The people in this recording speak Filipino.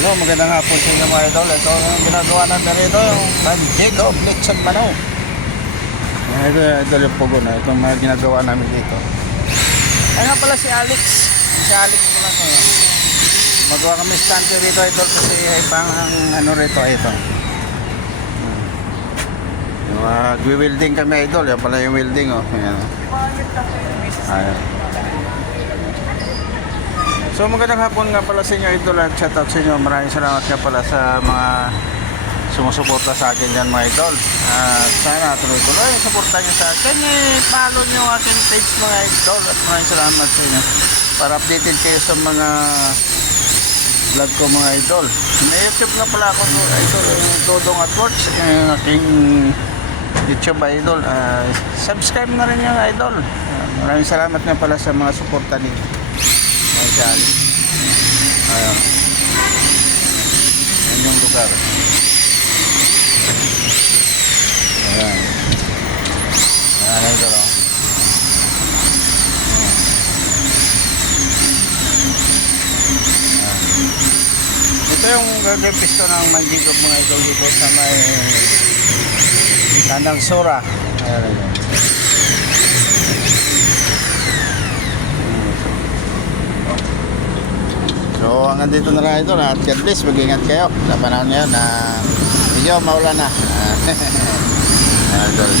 Hello, magandang hapon sa inyo mga idol. Ito ang ginagawa natin rito, yung panjig o blitz at manaw. Ito yung pugo na. Ito ang mga ginagawa namin dito. Ay nga pala si Alex. Si Alex pala ko. Magawa kami stante rito idol kasi pang ano rito ito. Mag-welding kami idol. Yan pala yung welding oh. Ayan. Ayan. So magandang hapon nga pala sa inyo idol at shout out sa inyo. Maraming salamat nga pala sa mga sumusuporta sa akin dyan mga idol. Sana tuloy-tuloy yung suporta nyo sa akin. Follow nyo aking page mga idol at maraming salamat sa inyo. Para updated kayo sa mga vlog ko mga idol. May YouTube na pala ako idol. Dodong at Works. Yung aking YouTube idol. Subscribe na rin yung idol. Maraming salamat nga pala sa mga suporta nito. Ayan. Ayan. Ayan yung lugar. Ayan. Ayan ito lang. Ito yung gagawin pisto ng manjigop mga idol dito sa may Tandang Sura. Ayan. So hanggang dito na lang ito at God bless, mag-ingat kayo sa panahon ngayon na medyo maulan na. Idol.